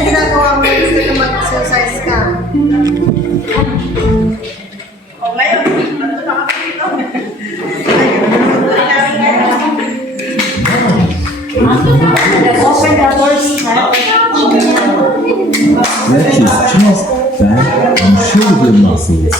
Ginagawa mo gusto na mag-exercise ka. O ngayon, nandun na kami dito. Open the doors, ha? Stretch his chest, back, and shoulder muscles.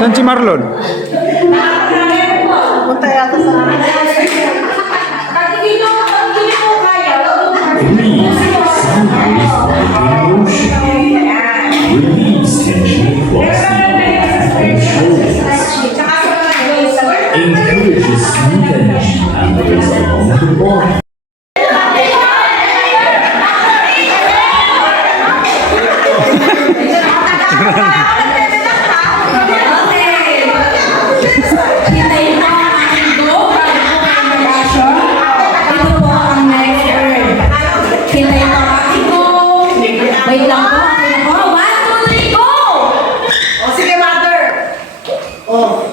Saan si Marlon? Punta yata sa... Release tension across the neck and shoulders. Encourages smooth energy and moves along the body. Wait lang po. One, two, three, go! O sige, mother. O.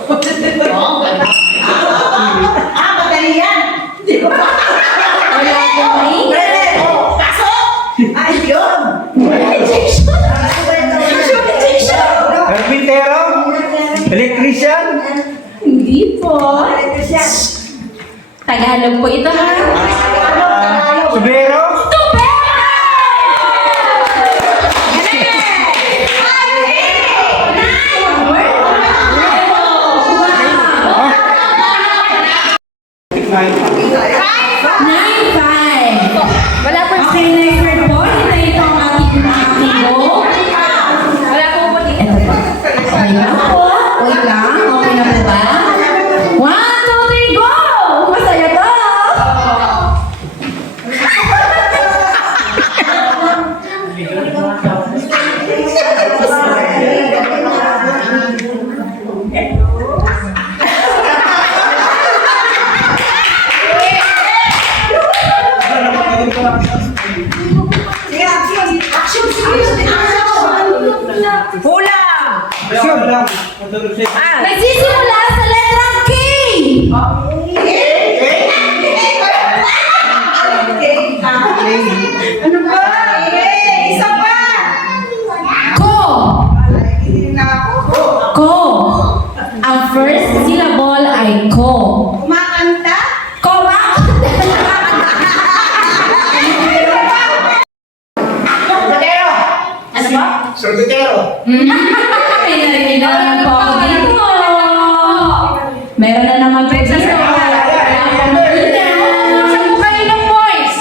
Madali yan. Di ba? Wala po Pwede. O, pasok. Ay, yun. Carpintero? Electrician? Hindi po. Tagalog po ito ha. Subero? Wala po okay, next word po. Hintayin ito ang aking go. Wala po po dito. Ito po. Okay lang po. Wait lang. Okay na po ba? 1, 2, 3, go! Masaya to! Hula. Nagsisimula sa letrang K! Ano ba? Isa pa. Ko! Ko! Ang first syllable ay ko. Kumakanta. Koma! Sorbetero. Ano ba? Sorbetero. May narinig na naman po ako dito. Meron na naman po dito. Saan po kayo ng voice?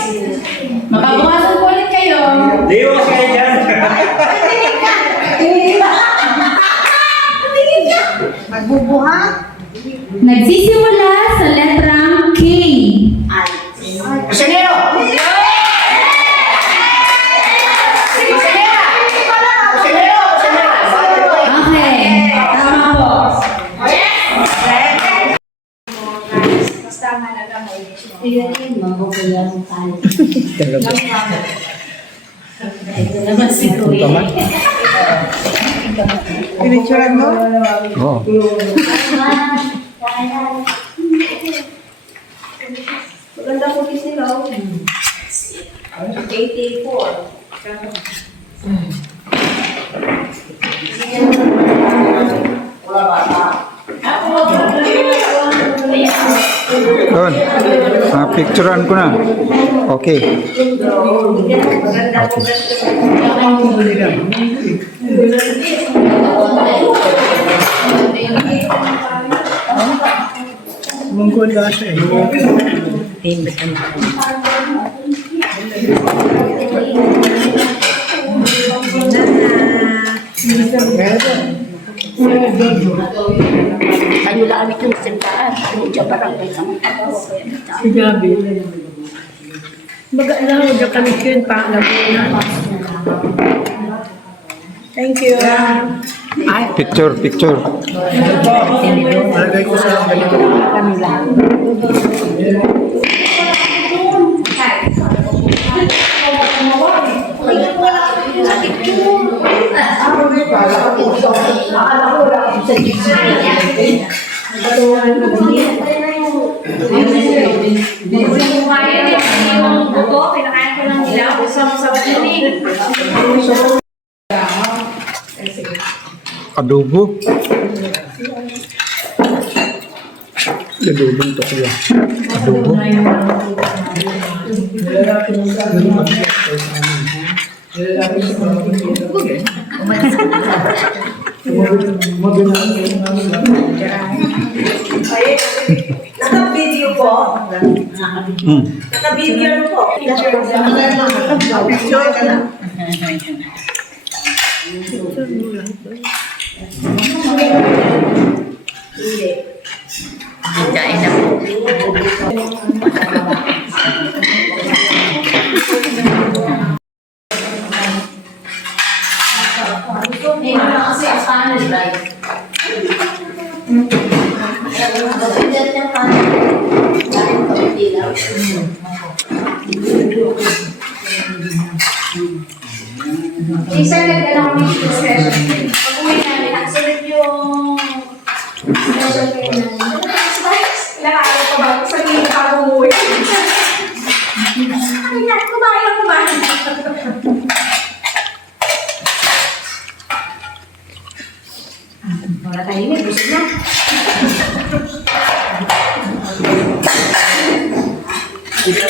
Makabukasan po ulit kayo. Liwas kayo dyan. Magbubuhat? Nagsisimula sa letrang K. Kusinero. Okay, tama po. Ito naman si Kuya. Pinicturan mo? Oo. Maganda po kasi sila. 84. Wala ba? Picturean ko na. Okay. Mungkol ka siya eh. Ano lang ito yung sintaan? Ano dyan parang may samantalas. Si Gabi. Baga na, huwag kami yun pa. Thank you. Picture, picture. Lagay ko sa ganito. Adobo. Adobo ito kuya. Adobo. Naka-video po. Mm. Naka-video po. Picture ka na. Kain na po. Isa nagdala kami ng special care. Pag-uwi namin, nakasunod yung special care namin. Ilang araw pa ba? Sabihin na bago umuwi. Ay na, kumain. Wala tayo yun, busog na. Yung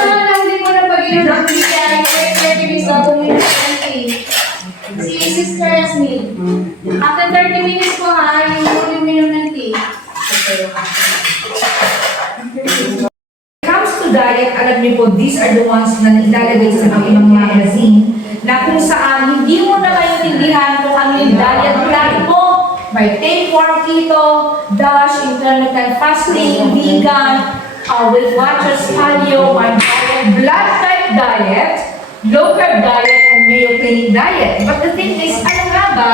mga nahuli mo na pag-inom ng PCI, 30 minutes na pumunta si Sister Yasmin. After 30 minutes po ha, yung huli uminom ng tea. Comes to diet, alam niyo po, these are the ones na ilalagay sa mga magazine na kung saan hindi mo na maintindihan kung ano yung diet plan mo. May tapeworm keto, DASH, intermittent fasting, vegan, Weight Watchers, paleo, mind diet, blood type diet, low carb diet, and Mayo Clinic diet. But the thing is, ano nga ba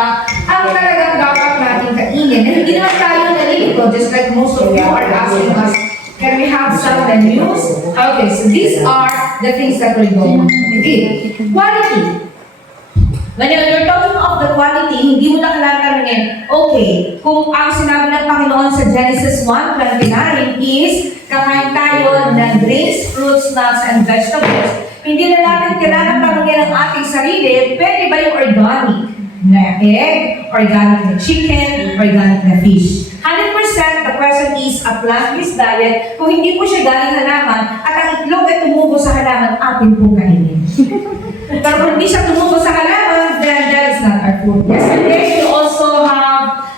ang talagang dapat natin kainin? Na hindi naman tayo nalilito, just like most of you are asking us, can we have some menus? Okay, so these are the things that we're going to eat. Quality. When you're talking of the quality, hindi mo na kailangan tanongin, okay, kung ang sinabi ng Panginoon sa Genesis 1:29 is, kakain tayo ng grains, fruits, nuts, and vegetables, hindi na natin kailangan tanongin ang ating sarili, pwede ba yung organic na egg, organic na chicken, organic na fish? 100% the person is a plant-based diet. Kung hindi po siya galing halaman at ang itlog ay tumubo sa halaman, atin po kainin. Pero kung hindi siya tumubo sa halaman, then that is not our food. Yesterday, we also have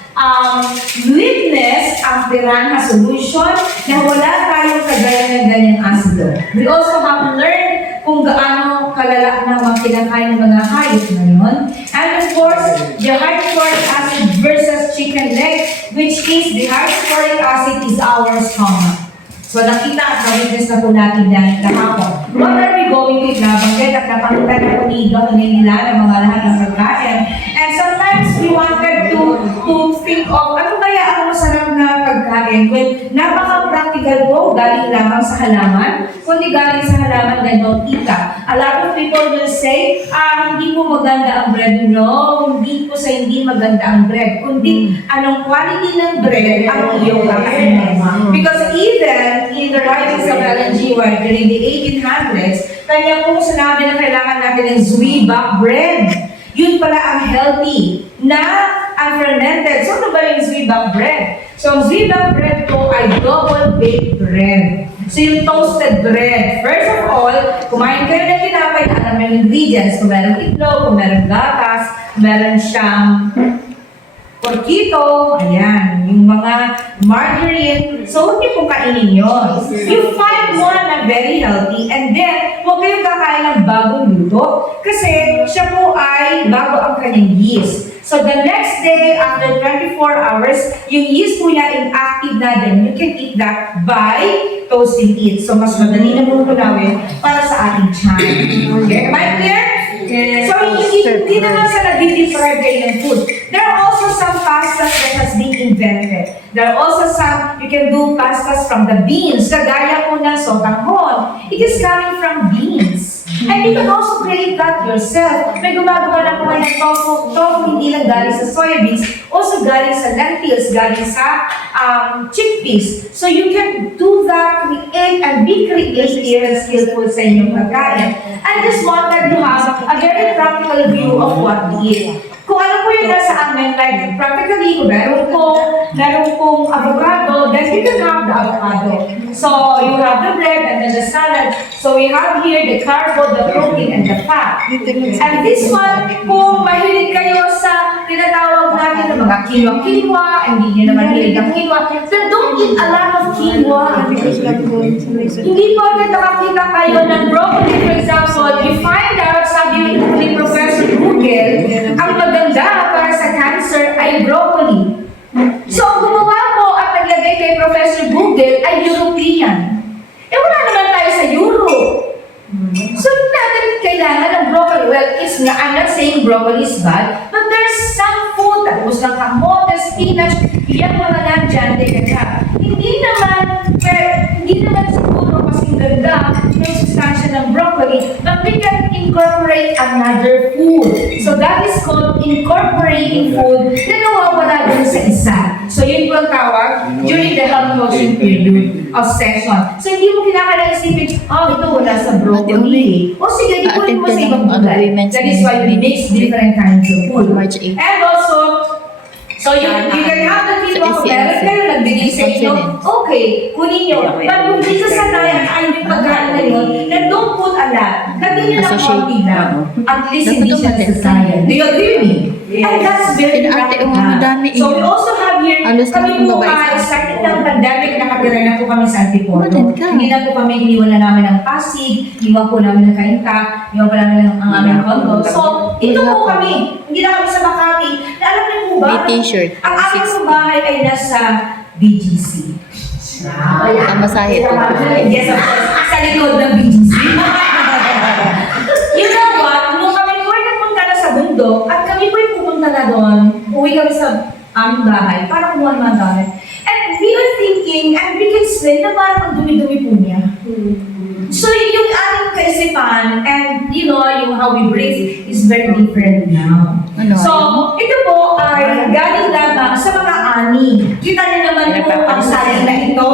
witness ang piranha solution na wala tayong kagaya ng ganyang asido. We also have learned kung gaano kalala na mga kinakain ng mga hayop ngayon. And of course, the hydrochloric acid versus chicken leg, which is the hydrochloric acid is our stomach. So nakita at na-witness na po natin dahil kahapon. What are we going to eat? Nabanggit at napakita na po ni Doc nila ng mga lahat ng pagkain. And sometimes we wanted to think of ano kaya ang masarap na pagkain? Well, napaka-practical po, galing lamang sa halaman. Kundi galing sa halaman, then don't eat that. A lot of people will say, hindi po maganda ang bread. No, hindi po sa hindi maganda ang bread. Kundi anong quality ng bread ang iyong kakainin. Because even in the writings of Ellen G. White during the 1800s, kanya pong sinabi na kailangan natin ng Zwieback bread. Yun pala ang healthy na unfermented. So ano ba yung Zwieback bread? So ang Zwieback bread po ay double baked bread. So yung toasted bread, first of all, kumain kayo ng tinapay na alam yung ingredients. Kung meron itlog, kung meron gatas, kung meron siyang porkito, ayan, yung mga margarine. So, huwag niyo pong kainin yun. You find one na very healthy and then, huwag kayong kakain ng bagong luto kasi siya po ay bago ang kanyang yeast. So, the next day, after 24 hours, yung yeast po niya inactive na din. You can eat that by toasting it. So, mas madali na po punawin para sa ating tiyan. Okay, am I clear? So, hindi naman sa nag-deprive kayo ng food. There are also some pastas that has been invented. There are also some, you can do pastas from the beans. Kagaya po ng sotanghon. It is coming from beans. And you can also create that yourself. May gumagawa na po kayo ng tofu. Tofu hindi lang galing sa soybeans. Also galing sa lentils, galing sa chickpeas. So you can do that, create, and be creative and skillful sa inyong pagkain. I just wanted to have a very practical view of what we eat. Kung ano po yung nasa amin, like practically, kung meron pong avocado, then you can have the avocado. So you have the bread and then the salad. So we have here the carbo, the protein, and the fat. And this one, kung mahilig kayo sa tinatawag natin ng mga quinoa, hindi nyo naman hilig ang quinoa, then don't eat a lot of quinoa. Hindi po agad nakakita kayo ng broccoli, for example, you find out, sabi ni Professor Google, ang maganda para sa cancer ay broccoli. So, ang gumawa po at naglagay kay Professor Google ay European. Eh, wala naman tayo sa Europe. So, hindi natin kailangan ng broccoli. Well, I'm not saying broccoli is bad, but there's some food, tapos ng kamote, spinach, yan mga nandyan, hindi naman siguro kasing ganda yung sustansya ng broccoli, but we can incorporate another food. So that is called incorporating food na nawawala dun sa isa. So yun po ang tawag during the health coaching period of session. So hindi mo kinakailangan isipin, ito wala sa broccoli. O sige, ikunin mo sa ibang gulay. That is why we mix different kinds of food. And also, so you can have the quinoa, meron kayo nagbigay sa inyo, okay, kunin nyo. But kung hindi ka sanay at ayaw yung pagkain na yun, then don't put a lot. Lagyan nyo ng konti lang. At least hindi siya nasasayan. Do you agree with me? And that's very practical. So we also have here, kami po starting ng pandemic, nakatira na po kami sa Antipolo. Hindi na po kami, iniwan na namin ng Pasig, iniwan po namin ng Cainta, iniwan po namin ang aming condo. So, ito po kami, hindi na kami sa Makati. Na alam niyo po ba? Ang aming po bahay ay nasa BGC. Ang masahe po. Yes, of course. Sa likod ng BGC. You know what? Nung kami po ay nagpunta na sa bundok, at kami po ay pupunta na doon, uwi kami sa aming bahay, para kumuha naman gamit. And we are thinking, and we can smell na parang ang dumi-dumi po niya. So yung ating kaisipan, and you know, yung how we breathe is very different now. So, ito po ay galing lamang sa mga ani. Kita niyo naman po ang saling na ito.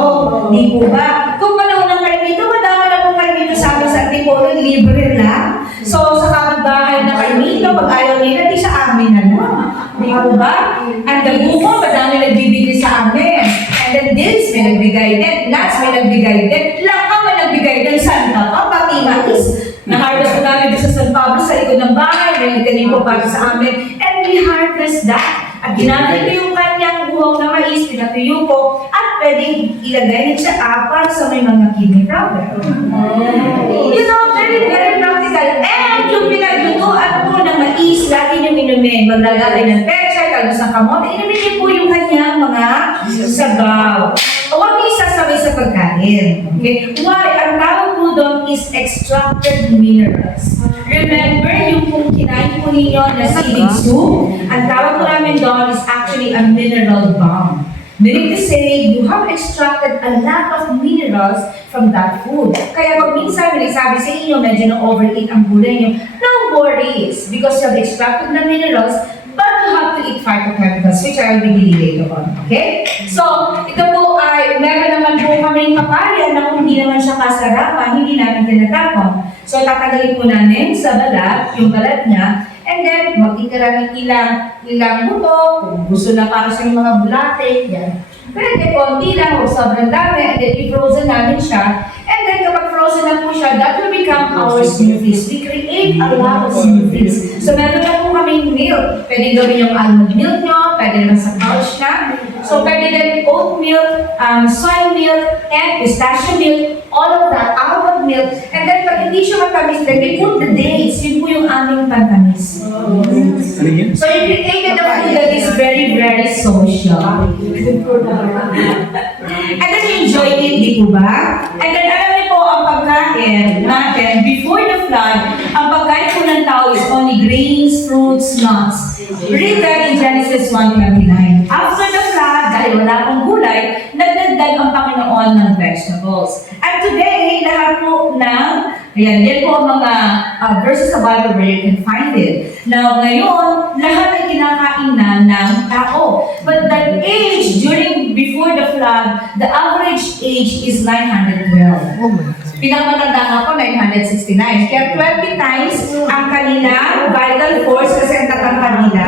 Di po ba? Kung panahon ng Kalimito, madami na po Kalimito sa amin sa Antipolo, libre lang. So, sa kapitbahay na Kalimito, pag ayaw nila, di sa amin na lang. Di po ba? And the buko, madami nagbibigay sa amin. And then this, may nagbigay din. Nuts, may nagbigay din. Lakang may nagbigay din. Santa pa, pati mais. Na-harvest ko namin sa San Pablo sa likod ng bahay. May nagtanim po para sa amin. And we harvest that. At ginamit ko yung kanyang buhok na mais, pinatuyo ko, at pwedeng ilagay din siya para sa may mga kidney problem. You know, very, very practical. And yung pinaglutuan po ng mais, lagi nyo inumin. Maglalagay ng pecha, kalbos ng kamote, inumin niyo po yung kanyang mga sabaw. Huwag niyo isasabay sa pagkain. Okay? Why? Ang tawag po doon is extracted minerals. Remember, yung kung kinain po ninyo na seaweed soup, ang tawag po namin doon is actually a mineral bomb. Meaning to say, you have extracted a lot of minerals from that food. Kaya pag minsan may nagsabi sa inyo, medyo na-overeat ang gulay nyo, no worries, because you have extracted the minerals, but you have to eat phytochemicals, which I will be giving later on. Okay? So, ito po ay, meron naman po kaming papaya na kung hindi naman siya kasarama, hindi namin tinatapon. So, tatagalin po namin sa balat, yung balat niya, and then, magtitira ng ilang buto, kung gusto na para sa mga bulate, yan. Pwede, konti lang o sobrang dami, and then i-frozen namin siya. And then kapag frozen na po siya, that will become our smoothies. We create a lot of smoothies. So meron na po kaming milk. Pwede gawin yung almond milk nyo, pwede naman sa pouch na. So pwede din oat milk, soy milk, and pistachio milk, all of that, almond milk. And then pag hindi siya matamis, then we put the dates. Yun po yung aming pantamis. So you created a food that is very, very social. And then you enjoy it, di po ba? And then alam niyo po, ang pagkain natin, before the flood, ang pagkain po ng tao is only grains, fruits, nuts. Written in Genesis 1:29. After the flood, dahil wala pong gulay, nagdagdag ang Panginoon ng vegetables. At today, lahat po ng yan po ang mga verses sa Bible where you can find it. Now, ngayon, lahat ay kinakain na ng tao. But the age before the flood, the average age is 912. Pinakamatanda nga po, 969. Kaya 20 times ang kanilang vital force kasi ang tatangkad nila.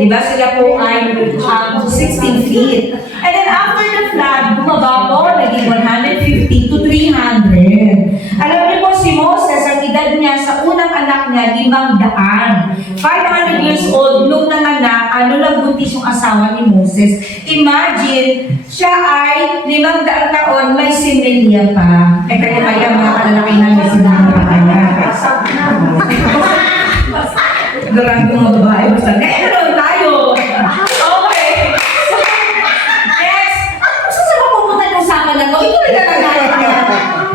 Diba? Sila po ay 16 feet. And then after the flood, bumaba po, naging 150 to 300. Alam niyo po si Moses, ang edad niya sa unang anak niya, 500. 500 years old, nung nanganak, nagbuntis yung asawa ni Moses. Imagine, siya ay 500 taon, may similya pa. Eh kaya mga kalalaki na may similya pa kaya. Garang kong mga babae, basta, meron tayo. Okay. Yes. Gusto sa mapupunta ng usapan na to, ito rin talaga.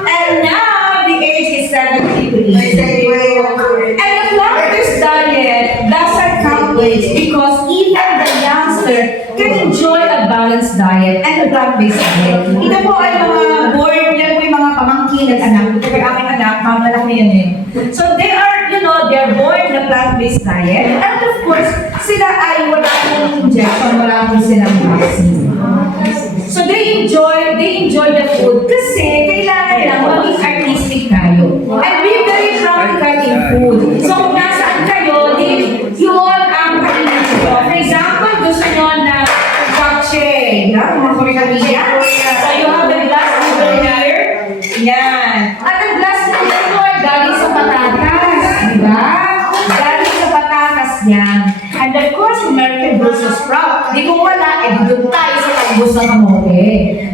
And now, the age is 70 to 80. And the plant-based diet doesn't count age because even the youngster can enjoy a balanced diet and a plant-based diet. Ito po ay mga board, yan po yung mga pamangkin at anak. Ito kay aking anak, mamalaki yan eh. So they are, they're born the plant-based diet. And of course, sila ay wala akong injection, wala akong silang vaccine. So they enjoy the food kasi kailangan lang maging artistic tayo. And be very practical in food. So kung nasaan kayo, yun ang kailangan nyo. For example, gusto nyo na japchae. Mga Korean yan. So you have the glass noodle here. Yan. At ang glass noodle ko ay galing sa patatas. Diba? Galing sa patatas yan. And of course, American Brussels sprout. Di kung wala, doon tayo sa tagbos ng kamote.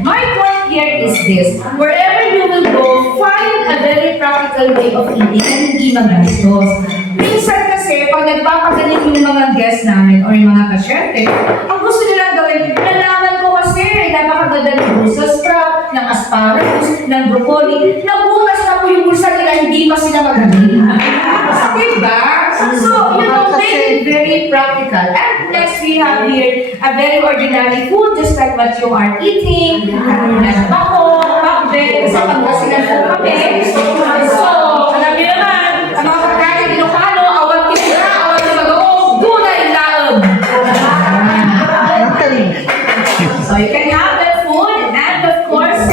My point here is this. Wherever you will go, find a very practical way of eating and hindi magastos. Minsan kasi, pag nagpapagaling yung mga guests namin or yung mga kasyente, ang gusto nila gawin, nalaman ko kasi, napakaganda ng Brussels sprout, ng asparagus, ng broccoli, nabutas na po yung bulsa nila, hindi pa sila magaling. Diba? So, make it very practical. And next, we have here a very ordinary food, just like what you are eating. Bako, bakbe, kasi pagkasinan po kami. So, alam niyo naman, ang mga pagkain Ilocano, awang kinira, awang lumagaong, gulay laog. So, you can have that food, and of course,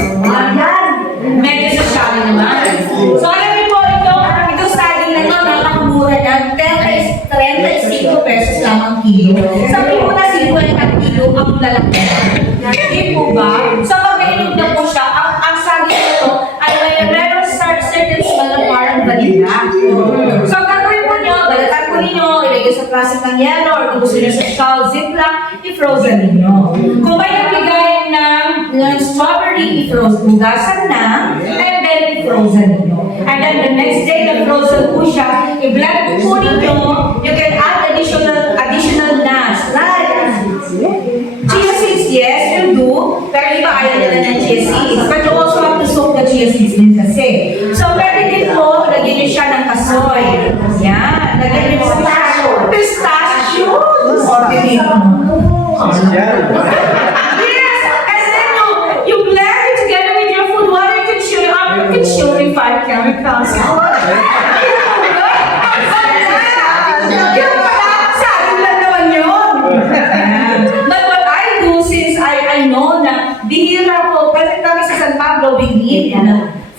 medyo social naman. So, alam niyo po, itong saging na ito, napakamura na, 35 pesos lang ang kilo. Sabi mo na 50 kilo ang lalaki. Hindi po ba? So pag nainog na po siya, ang saging ito ay meron certain smell na parang vanilla. So ang gagawin po nyo, balatan po ninyo, ilagay sa plastic ng yellow, or kung gusto nyo sa shawl, ziplock, i-frozen ninyo. Kung may nabigay ng strawberry, hugasan na, and then i-frozen ninyo. And then the next day, na-frozen po siya, i-blend po ninyo, you can add additional nuts. Like, chia seeds, yes, you do. Pero iba ayaw nila ng chia seeds. But you also have to soak the chia seeds din kasi. So, pwede din po, lagyan nyo siya ng kasoy. Yan. Lagyan nyo pistachio. Pistachio! Okay. Yes! And then you blend it together with your food. Water can show you up. It can show you 5 chemicals. But what I do, since I know na bihira ko, kasi kami sa San Pablo, we eat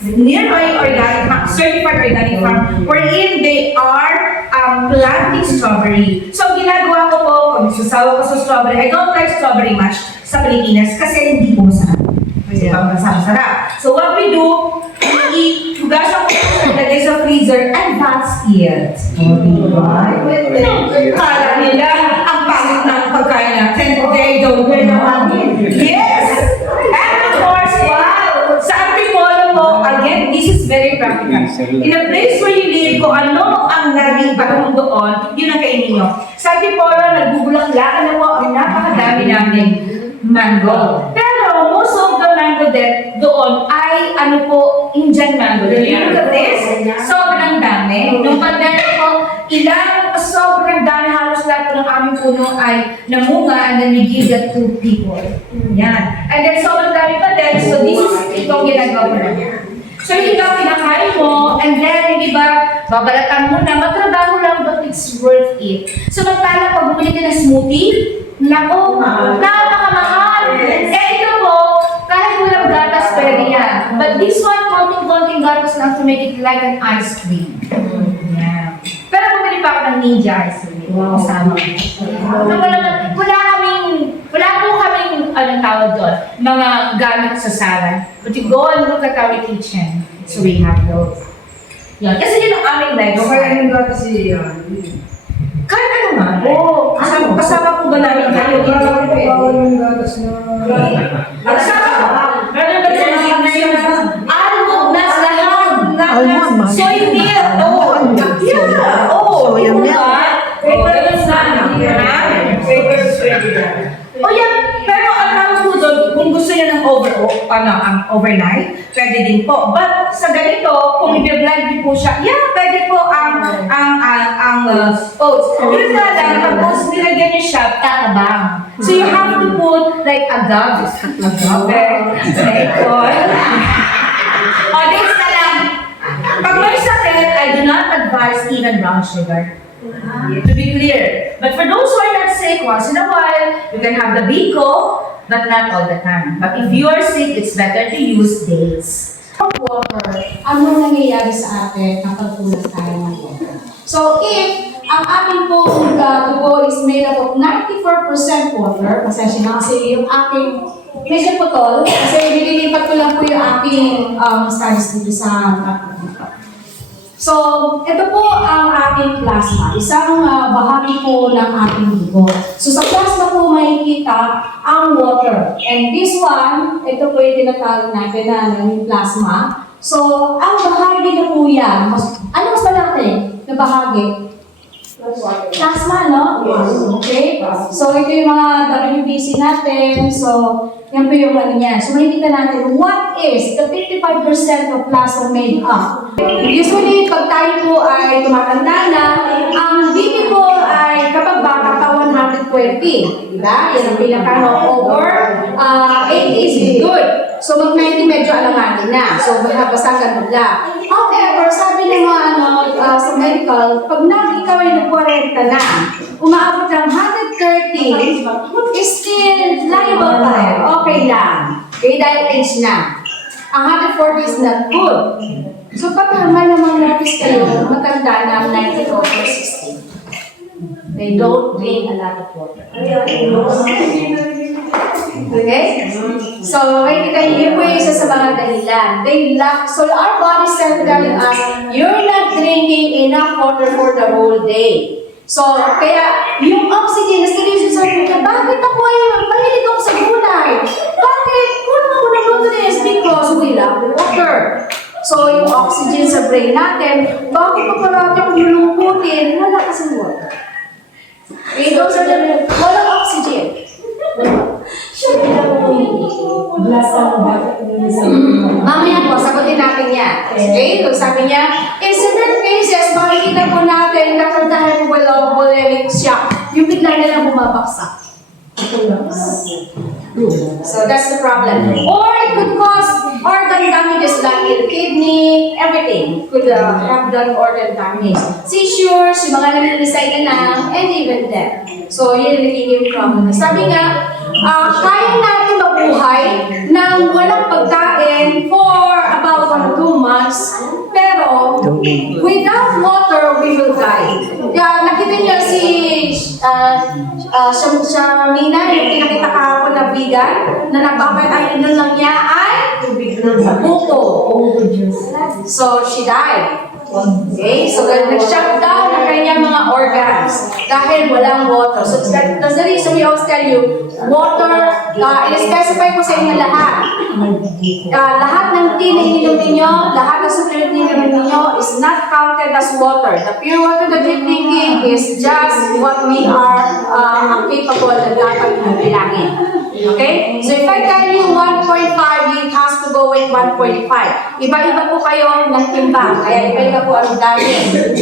nearby organic, certified organic farm, wherein they are planting strawberry. So, ang ginagawa ko po, kung nagsasawa ko sa strawberry, I don't like strawberry much sa Pilipinas kasi hindi po masarap. Kasi pang masarap. So, what we do, hugasan ko po ilagay sa freezer, and that's it. Kala nila, ang pangit ng pagkain natin, they don't know. Yes! And of course, wow! Sa Antipolo po, again, this is very practical. In a place where you live, kung ano ang naging patong doon, yun ang kainin nyo. Sa Antipolo, nagbubulaklakan na po ang napakadami namin mango. Pero most of the mango din doon ay ano po, Indian mango. If you look at this, sobrang dami. Nung pandemic po, sobrang dami, halos lahat po ng aming puno ay namunga, and then we give that to people. Yan. And then sobrang dami pa din, so this is itong ginagawa namin. So yung iba pinakain mo, and then yung iba, babalatan mo na, matrabaho lang, but it's worth it. So magtala, pag bumili ka ng smoothie, nako, napakamahal. Eh ito po, kahit walang gatas, pwede yan. But this one, konting-konting gatas lang to make it like an ice cream. Yeah. Pero bumili pa ako ng Ninja ice cream. Kasama. Wala po kaming, anong tawag doon, mga gamit sa salad. But you go and look at our kitchen. So we have those. Yan. Kasi yun ang aming lifestyle. Okay, yung gatas siya. Kahit ano nga. Oo. Kasama po ba namin kayo dito? Bawal yung gatas na... Kasama ko. Meron ba din almond, nuts, lahat. Almond, Soybean. Oo. Yeah. Oo. Soya milk. Favorite na. Oh yeah, pero ang tawag po doon, kung gusto niya ng overnight, pwede din po. But sa ganito, kung i-blend din po siya, yeah, pwede po ang oats. Yun nga lang, pag oats nilagyan niyo siya, tatabang. So you have to put like agave, bacon. O, dates na lang. Pag may sakit, I do not advise even brown sugar. To be clear. But for those who are not sick, once in a while, you can have the biko, but not all the time. But if you are sick, it's better to use dates. Water, ano nangyayari sa atin kapag kulang tayo ng water? So, if ang ating pong dugo is made up of 94% water, pasensya na kasi yung aking medyo putol, kasi nililipat ko lang po yung aking studies dito sa So, ito po ang ating plasma, isang bahagi po ng ating dugo. So, sa plasma po makikita ang water. And this one, ito po yung tinatawag natin na yung plasma. So, ang bahagi na po yan, ano mas malaki na bahagi? Plasma, no? Okay? So, ito yung mga WBC natin. So, yan po yung ano niya. So, makikita natin, what is the 55% of plasma made up? Usually, pag tayo po ay tumatanda na, ang BP po ay kapag bata pa 120. Diba? Yan ang pinaka over 80 is good. So, mag-90 medyo alamanin na. So, basta ganun lang. However, sabi ng mga sa medical, pag ikaw ay nag-40 na, umaabot ng 130, is still liable pa rin. Okay lang. Okay, dahil age na. Ang 140 is not good. So, pag naman notice kayo, matanda na 90 over 60. They don't drink a lot of water. Okay? So, makikita niyo yun po yung isa sa mga dahilan. So, our body is telling us, you're not drinking enough water for the whole day. So, kaya, yung oxygen, na seryoso sa akin, bakit ako ay mahilig ako sa gulay? Bakit? Kulang ako ng nutrients because we lack water. So, yung oxygen sa brain natin, bakit pa parati kung lulukutin? Wala kasing water. Okay, those are the, walang oxygen. Mamaya po, sagutin natin yan. Okay? So, sabi niya, in certain cases, makikita po natin dahil po bulimic shock, yung bigla na lang bumabaksak. So, that's the problem. Or it could cause organ damages like your kidney, everything could have done organ damage. Seizures, yung mga nanginisay na lang, and even death. So, yun yung nagiging problem. Sabi nga, kaya natin mabuhay ng walang pagkain for about 1 or 2 months. Pero, without water, we will die. Kaya nakita niyo si Shamina, yung pinakita kahapon na vegan, na napapatayin nun lang niya ay buko. So, she died. Okay, so nag-shut down ang kanyang mga organs dahil walang water. So that's the reason we always tell you, water, i-specify ko sa inyo lahat. Lahat ng tea na ininom ninyo, lahat ng supplement na ininom ninyo is not counted as water. The pure water that you're drinking is just what we are capable na dapat bilangin. Okay? So if I tell you 1.5, it has to go with 1.5. Iba-iba po kayo ng timbang. Kaya iba-iba po ang diet.